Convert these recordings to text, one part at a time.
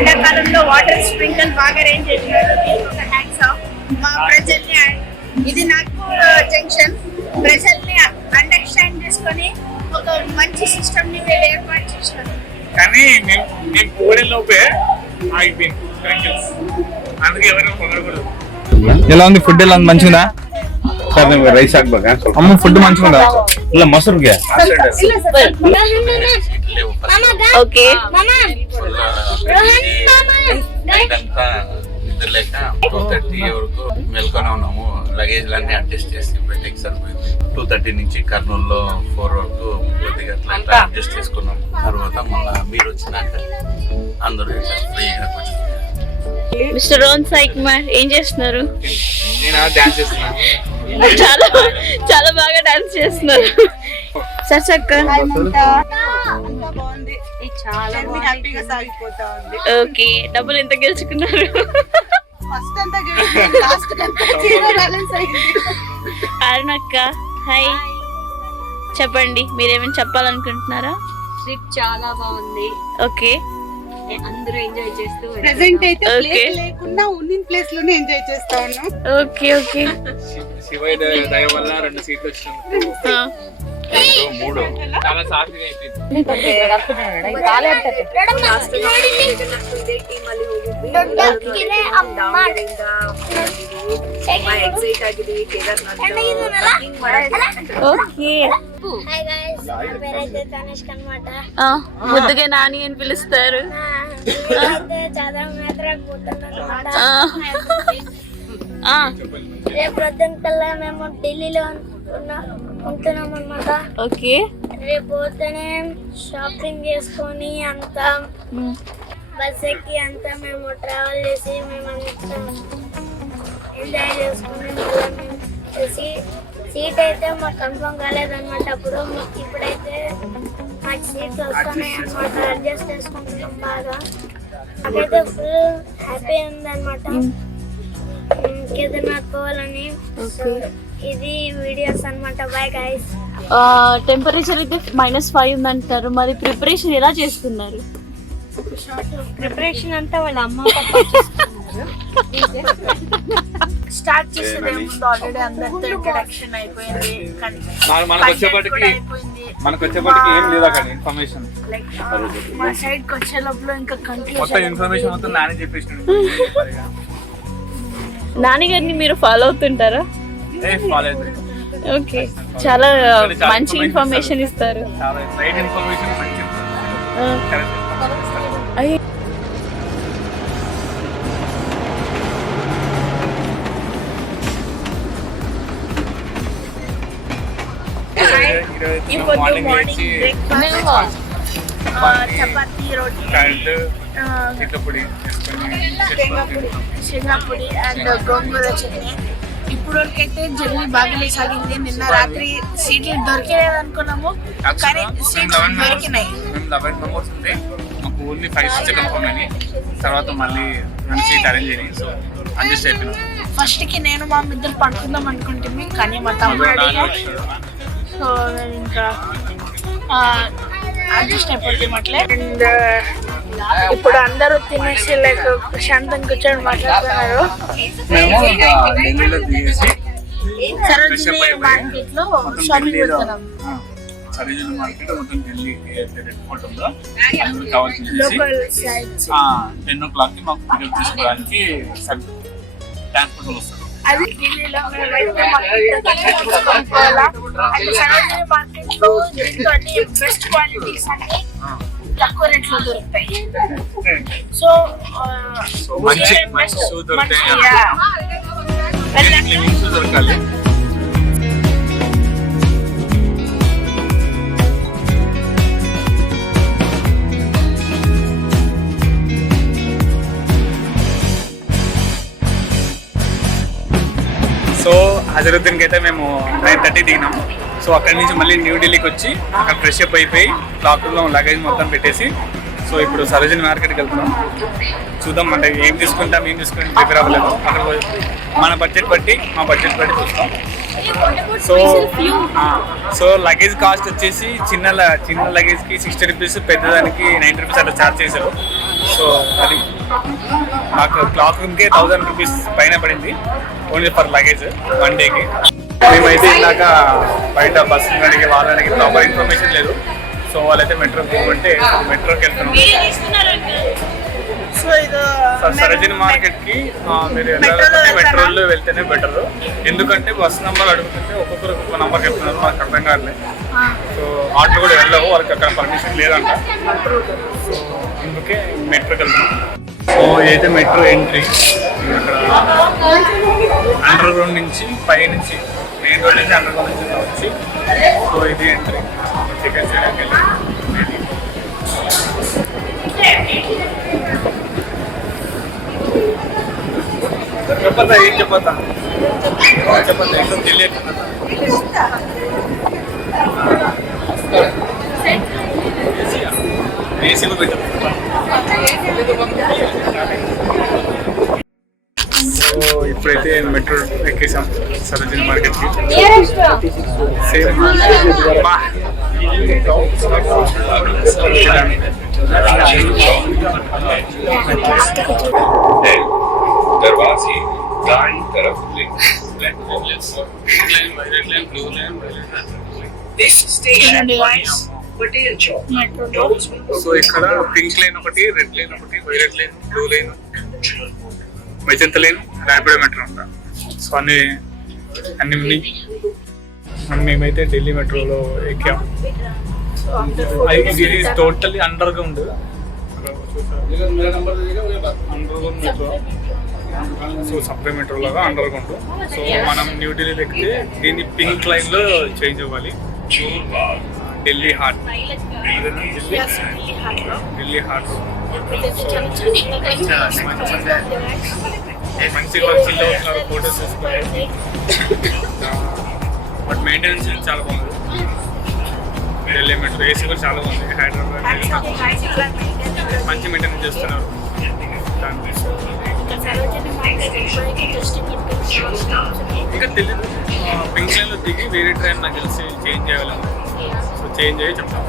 ఎండాకాలంలో water sprinkle బాగా arrange చేసినారు. హ్యాండ్స్ ఆఫ్ మా ప్రజల్ని, ఇది నాగ్పూర్ జంక్షన్ ప్రజల్ని అండర్స్టాండ్ చేసుకొని ఒక మంచి సిస్టమ్ ని వీళ్ళు ఏర్పాటు చేసినారు. కానీ మేము పోడే లోపే ఆగిపోయింది స్ప్రింకిల్స్, అందుకే ఎవరైనా పొగడకూడదు. ఎలా ఉంది ఫుడ్? ఎలా ఉంది? మంచిగా ರೈಸ್ ಹಾಕ್ಬೇಕಾ? ಅಮ್ಮ ಫುಡ್ ಮಂಚಿಗೆ ಇಲ್ಲ ಮೊಸರುಗೆ ఓకే నిద్రలేక 2:30 వరకు మెల్కొనే ఉన్నాము. లగేజ్ అన్ని అడ్జస్ట్ చేసి పెట్టేకి సరిపోయింది. 2:30 నుంచి కర్నూలులో 4 వరకు కొద్దిగా అట్లా అడ్జస్ట్ చేసుకున్నాం. తర్వాత మళ్ళీ మీరు వచ్చినాక అందరూ ఫ్రీగా కూర్చున్నారు. మిస్టర్ రోహన్ సాయి కుమార్ ఏం చేస్తున్నారు? నేను డాన్స్ చేస్తున్నాను. చాలా చాలా బాగా డాన్స్ చేస్తున్నారు. సార్ ఓకే, డబ్బులు ఎంత గెలుచుకున్నారు? అరుణక్క హాయ్, చెప్పండి మీరేమైనా చెప్పాలనుకుంటున్నారా? ట్రిప్ చాలా బాగుంది. ఓకే, అందరూ ఎంజాయ్ చేస్తూ ప్రెజెంట్ అయితే ప్లేస్ లేకుండా ఉన్నిన ప్లేస్ లోనే ఎంజాయ్ చేస్తా ఉన్నాం. ఓకే ఓకే, శివయ్య దయ వల్ల 2 సీట్లు వచ్చినాయి. 3 చాలా సాఫీగా అయిపోయింది. ముద్దుగా నాని అని పిలుస్తారు. రేపు పొద్దున మేము ఢిల్లీలో ఉంటున్నాం అన్నమాట. ఓకే, రేపు పోతేనే షాపింగ్ చేసుకొని అంతా బస్ ఎక్కి అంతా మేము ట్రావెల్ చేసి మేమంతా ఎంజాయ్ చేసుకుని సీట్ అయితే మాకు కన్ఫర్మ్ కాలేదన్నమాట. ఇప్పుడైతే మాకు సీట్లు వస్తున్నాయి అన్నమాట. అడ్జస్ట్ చేసుకుంటున్నాం బాగా. నాకైతే ఫుల్ హ్యాపీ ఉందన్నమాట కేదార్నాథ్ పోవాలని. ఇది వీడియోస్ అన్నమాట. Bye guys. టెంపరేచర్ అయితే -5 ఉందంటారు. మరి ప్రిపరేషన్ ఎలా చేసుకున్నారు? ప్రిపరేషన్ అంతా వాళ్ళ అమ్మ స్టార్ట్ చేసేదే ముందు ఆల్రెడీ అందరితో ఇంట్రడక్షన్ అయిపోయింది. మనకు వచ్చేపాటికి ఏం లేదా కానీ ఇన్ఫర్మేషన్ మా సైడ్ కి వచ్చే లోపల ఇంకా మొత్తం ఇన్ఫర్మేషన్ మొత్తం నాని చెప్పేసి నాని గారిని మీరు ఫాలో అవుతుంటారా? ఓకే, చాలా మంచి ఇన్ఫర్మేషన్ ఇస్తారు. చపాతి, రోటీ, శనగపొడి అండ్ గోంగూర చట్నీ. ఇప్పుడు వరకైతే జర్నీ బాగానే సాగింది. నిన్న రాత్రి సీట్లు దొరికేది అనుకున్నాము, కానీ సీట్లు దొరికినాయి. 11 మెంబర్స్ ఉంటే మాకు ఓన్లీ 5 సీట్స్ కన్ఫర్మ్ అని, తర్వాత మళ్ళీ 2 సీట్లు అరేంజ్ అయ్యాయి. సో అడ్జస్ట్ అయిపోయినాం. ఫస్ట్ కి నేను మా ఇద్దరు పడుకుందాం అనుకుంటుంది, కానీ మా తమ్ముడు సో ఇంకా అడ్జస్ట్ అయిపోతుంది అట్లే. అండ్ ఇప్పుడు అందరూ తినేసి లైక్ ప్రశాంతంగా కూర్చొని మాట్లాడుతున్నారు. సరోజినీ మార్కెట్ లో షాపింగ్ చేస్తున్నాం. సరోజినీ మార్కెట్ మొత్తం ఢిల్లీ లోకల్ సైడ్స్ 10 o'clock కి మాకు పికప్ చేసుకోవడానికి ట్రాన్స్పోర్ట్ వస్తారు. అది ఢిల్లీలో సరోజినీ మార్కెట్ లో అన్ని బెస్ట్ క్వాలిటీస్ అన్ని తక్కువ రేట్లో దొరుకుతాయి. సో మంచి షూ దొరకాలి. అజరుద్దీన్కి అయితే మేము 9:30 దిగినాం. సో అక్కడి నుంచి మళ్ళీ న్యూఢిల్లీకి వచ్చి అక్కడ ఫ్రెష్ అప్ అయిపోయి క్లాక్ రూమ్లో లగేజ్ మొత్తం పెట్టేసి సో ఇప్పుడు సరోజిని మార్కెట్కి వెళ్తున్నాం. చూద్దాం అంటే ఏం తీసుకుంటాం ఏం తీసుకుంటాం ప్రిపేర్ అవ్వలేదు. అక్కడ మన బడ్జెట్ బట్టి మా బడ్జెట్ బట్టి చూస్తాం. సో లగేజ్ కాస్ట్ వచ్చేసి చిన్న లగేజ్కి 60 రూపీస్, పెద్దదానికి 90 రూపీస్ అట్లా ఛార్జ్ చేశారు. సో అది మాకు క్లాక్ రూమ్కే 1000 రూపీస్ పైన పడింది ఓన్లీ ఫర్ లగేజ్ 1 డేకి. మేమైతే ఇందాక బయట బస్సు అడిగి వాళ్ళకి ప్రాపర్ ఇన్ఫర్మేషన్ లేదు. సో వాళ్ళైతే మెట్రోకి పోమంటే మెట్రోకి వెళ్తున్నాం. సో ఇది సరోజిని మార్కెట్కి మీరు వెళ్ళాలంటే మెట్రోలో వెళ్తేనే బెటర్. ఎందుకంటే బస్ నెంబర్ అడుగుతుంటే ఒక్కొక్కరు ఒక్కొక్క నెంబర్ చెప్తున్నారు, మాకు అర్థం కావట్లేదు. సో ఆటో కూడా వెళ్ళవు, వాళ్ళకి అక్కడ పర్మిషన్ లేదంట. సో అందుకే మెట్రోకి వెళ్తున్నాం. సో ఇదైతే మెట్రో ఎంట్రీ. అక్కడ అండర్ గ్రౌండ్ నుంచి పైనుంచి మెయిన్ రోడ్ నుంచి అండర్ గ్రౌండ్ నుంచి వచ్చి సో ఇది ఎంట్రీ. టికెట్స్ వెళ్ళి చెప్పతా ఏం చెప్పతా ఇంకా తెలియదు. ఏసీలో పెట్టారు. సో ఇప్పుడైతే మెట్రో ఎక్కేసాం సరోజిని మార్కెట్కి. సేమ్ दरवाजे दाईं तरफ సో ఇక్కడ పింక్ లైన్ ఒకటి, రెడ్ లైన్ ఒకటి, violet line, blue line, magenta line, Rapido metro ఉంటా. సో అన్ని మేమైతే ఢిల్లీ మెట్రోలో ఎక్కాం. ఇది totally under ground metro. So subway metro లాగా అండర్ గ్రౌండ్. సో మనం న్యూఢిల్లీలో ఎక్కితే దీన్ని పింక్ లైన్ లో చేంజ్ అవ్వాలి. ఢిల్లీ హార్ట్, ఢిల్లీ హార్ట్ మంచిగా చిల్ అవుతున్నారు, ఫోటోస్ తీసుకున్నారు. బట్ మెయింటెనెన్స్ చాలా బాగుంది. ఢిల్లీ మెట్రో ఏసీ కూడా చాలా బాగుంది. హైదరాబాద్ మంచి మెయింటెనెన్స్ చేస్తున్నారు. ఇంకా తెలియదు, పింక్ లైన్లో దిగి వేరే ట్రైన్ నాకు తెలిసి చేంజ్ చేయాలని. సో చేంజ్ అయ్యి చెప్తాను.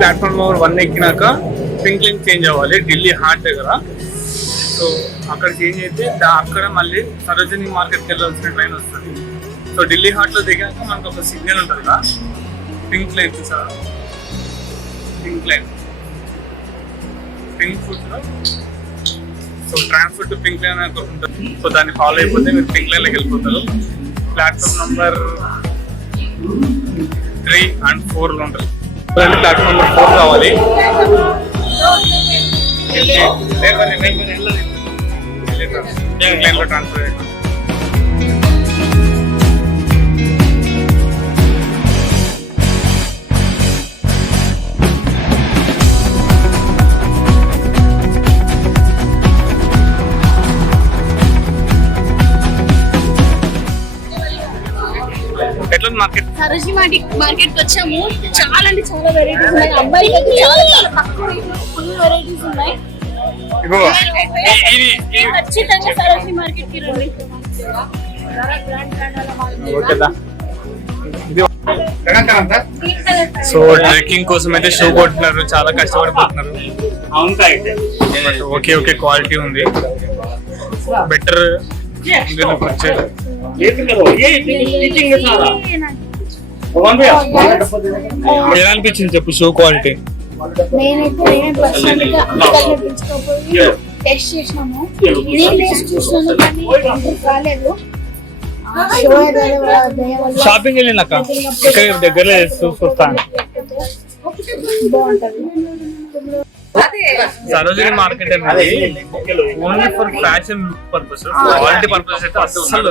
ప్లాట్ఫామ్ నెంబర్ 1 ఎక్కినాక పింక్ లైన్ చేంజ్ అవ్వాలి ఢిల్లీ హార్ట్ దగ్గర. సో అక్కడ చేంజ్ అయితే అక్కడ మళ్ళీ సరోజిని మార్కెట్కి వెళ్ళాల్సిన ట్రైన్ వస్తుంది. సో ఢిల్లీ హార్ట్లో దిగాక మనకు ఒక సిగ్నల్ ఉంటుంది కదా, పింక్ లైన్ చూసారా, పింక్ లైన్, పింక్ ఫుడ్లో. So transfer to pink line అని ఉంటుంది. సో దాన్ని ఫాలో అయిపోతే మీరు పింక్ లైన్లోకి వెళ్ళిపోతారు. ప్లాట్ఫామ్ నెంబర్ 3 and 4లో ఉంటుంది. ప్లాట్ఫామ్ నెంబర్ 4 కావాలి. ట్రాన్స్ఫర్ అయ్యాలి. ఎట్లా మార్కెట్? సరోజిని మార్కెట్ వచ్చాము. చాలా అంటే చాలా వెరైటీస్ ఉన్నాయి. అబ్బాయికి అయితే చాలా తక్కువ ఫుల్ వెరైటీస్ ఉన్నాయి. ఖచ్చితంగా సరోజిని మార్కెట్ కి రండి. సో ట్రెక్కింగ్ కోసం అయితే షూ కొట్టున్నారు, చాలా కష్టపడిపోతున్నారు. ఓకే ఓకే క్వాలిటీ ఉంది, బెటర్. ఎలా అనిపించింది చెప్పు షూ క్వాలిటీ? నేనైతే పర్సనల్గా టెస్ట్ చేసినాము. నేను టెస్ట్ చేసినాను కానీ కాలేదు. షాపింగ్ వెళ్ళినాక ఇక్కడ దగ్గరలో చూస్తాను. సరోజిని మార్కెట్ అనేది only for fashion purpose, quality purpose అయితే అసలు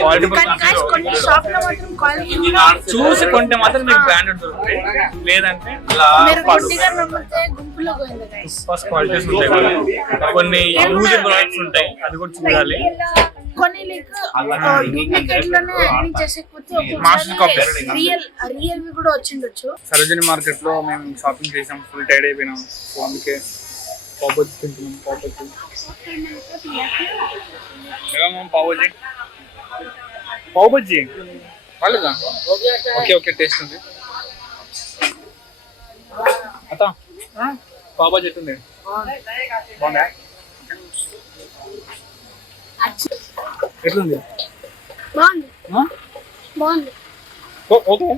క్వాలిటీ పర్పస్ కొన్ని షాప్ లో మాత్రం క్వాలిటీ చూసి కొంటే మాత్రం మీకు బ్రాండెడ్ దొరుకుతాయి, లేదంటే మీరు గుడ్డిగా నమ్మితే గుంపులో పోయింది గైస్. ఫస్ట్ క్వాలిటీస్ ఉంటాయి, కొన్ని యూజ్ ప్రొడక్ట్స్ ఉంటాయి, అది కూడా చూడాలి. కొన్ని లైక్ డూప్లికేట్ లోనే అన్ని చేసేకపోతే మాస్టర్ కాపీ. రియల్ కూడా వచ్చిండొచ్చు. సరోజిని మార్కెట్ లో మేము షాపింగ్ చేసాం, ఫుల్ టైడ్ అయిపోయినాం. సో అందుకే పావుబజ్జీ తింటున్నాం. పావుబజ్జీ ఎలా మ్యామ్? పావుబజ్జీ పావుబజ్జీ కాలేదా? ఓకే ఓకే, టేస్ట్ ఉంది. అత్త పావుబజ్జీ ఎట్టుంది? బాగుందా? ఎట్లుంది? బాగుంది బాగుంది. ఓకే,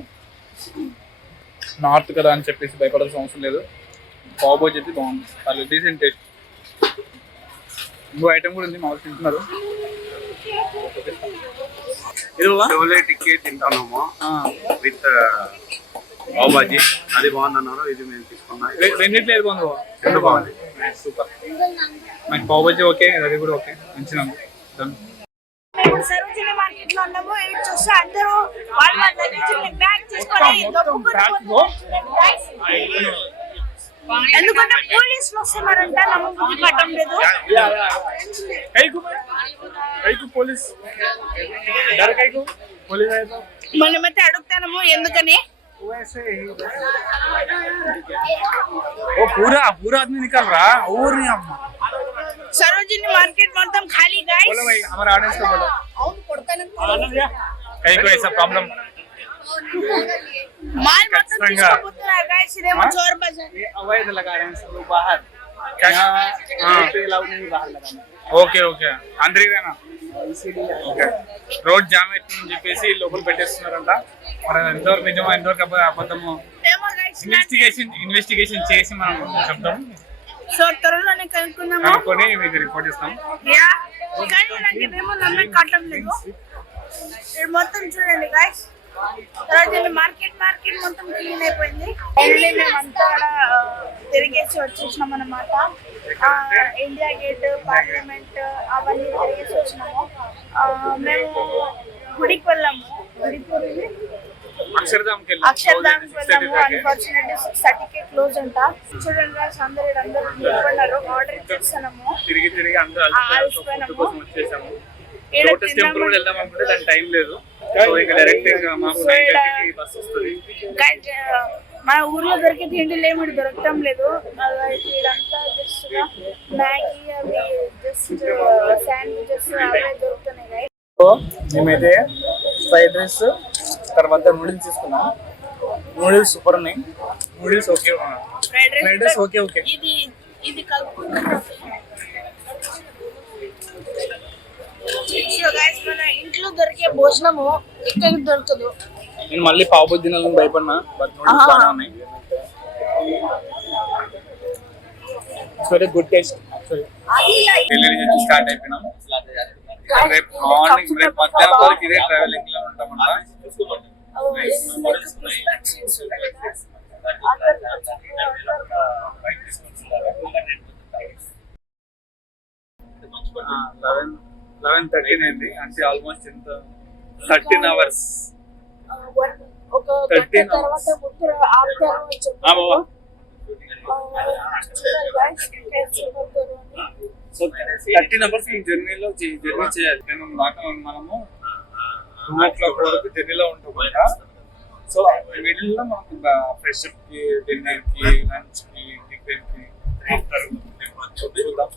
నార్త్ కదా అని చెప్పేసి భయపడాల్సిన అవసరం లేదు. పావుబజ్జీ అయితే బాగుంది, అది డీసెంట్ టేస్ట్. ఇంకో ఐటమ్ కూడా ఉంది, మామూలు తింటున్నారు. షోలే టిక్కి తింటాము విత్ పావ్ బాజీ, అది బాగుంది అన్నారు. ఇది మేము తీసుకున్నాం, రెండింటిలో ఏది బాగుంది? రెండు బాగుంది. సూపర్. నాకు పావుబజ్జీ ఓకే, అది కూడా ఓకే, మంచిగా ఉంది. మేము సరోజిని మార్కెట్ లో ఉన్నాము. ఇది చూస్తే అందరూ వాళ్ళ లగేజ్ బ్యాగ్ తీసుకొని ఎందుకంటే పోలీసులు వస్తున్నారంట, నమ్మబుద్ధి పట్టడం లేదు. పోలీస్ మనమైతే అడుగుతాము ఎందుకని. वो पूरा पूरा आदमी निकल रहा और नहीं हम सरोजिनी मार्केट మొత్తం ఖాళీ गाइस. बोलो भाई, हमारे ऑडियंस को बोलो. అవును కొడతాను. कहीं को ऐसा प्रॉब्लम మాల్ మొత్తం తీసుకుపోతున్నారు गाइस. ఇదేమో చోర్ బజార్. अवैध लगा रहे हैं सब लोग बाहर. पे अलाउ नहीं बाहर लगाना. ఓకే ఓకే, అందరి వేనా రోడ్ జామ్ అవుతుందని చెప్పేసి లోపల పెట్టేస్తున్నారంట. మరి ఎంతవరకు నిజమో ఎంతవరకు అబద్ధమో ఏమో गाइस, ఇన్వెస్టిగేషన్ చేసి మనం చెప్తాం. సో త్వరలోనే కనుక్కుందాము, కనుక్కొని మీకు రిపోర్ట్ ఇస్తాం. యా కానీ నాకేమో నమ్మకం కట్టడం లేదు. ఇది మొత్తం చూడండి गाइस, సరోజిని మార్కెట్ మొత్తం క్లీన్ అయిపోయింది. ఫైనల్లీ మేమంతా తిరిగేసి వచ్చేసినాం అన్నమాట. ఇండియా గేట్, పార్లమెంట్ అవన్నీ తిరిగేసి వచ్చినాము. మేము గుడికి వెళ్ళాము. అక్షరధామ్కి అక్షరధామ్కి వెళ్ళాము. అన్ఫార్చునేట్లీ 6:30కే క్లోజ్ అంట. చూడండి guys, అందరూ నిలబడినారు. ఆర్డర్ ఇచ్చేస్తున్నాము. తిరిగి అందరూ అలసిపోయినాము. వచ్చేసాము. లోటస్ టెంపుల్ కూడా వెళ్దాం అనుకుంటే దాని టైం లేదు. సో ఇక డైరెక్ట్ మాకు 9:30కి బస్ వస్తుంది. మన ఊర్లో దొరికే తిండిలు ఏమి దొరకటం లేదు. ఇదంతా జస్ట్ మ్యాగీ, అవి జస్ట్ శాండ్విచెస్ అవే దొరుకుతున్నాయి. సో మేమైతే ఫ్రైడ్ రైస్ తర్వాత నూడిల్స్ తీసుకున్నాం. నూడిల్స్ సూపర్ ఉన్నాయి. Noodles okay, fried rice okay okay. ఇది కలుపుకుంటున్నాం. సో గైస్, మన ఇంట్లో దొరికే భోజనము ఇక్కడ దొరకదు. నేను మళ్ళీ పావుబజ్జీ తినాలని భయపడినా, బట్ నూడిల్స్ బాగానే ఉన్నాయి. It's very good taste actually. Delhi నుంచి స్టార్ట్ అయిపోయినాం. రేపు మార్నింగ్, రేపు మధ్యాహ్నం వరకు ఇదే ట్రావెలింగ్ లో ఉంటామంట. ఆ, 11:13 అయింది అంటే ఆల్మోస్ట్ ఎంత 13 అవర్స్. ఒక గంట తర్వాత ముగ్గురు ఆపుతారు అని చెప్పారు. చూడాలి guys, సో 13 అవర్స్ జర్నీలో జర్నీ చేయాలి. దాకా మనము 2 o'clock వరకు జర్నీలో ఉంటాం. సో మిడిల్ లో మనకు ఫ్రెష్ అప్ కి, డిన్నర్ కి, లంచ్ కి, టిఫిన్ కి చూద్దాం.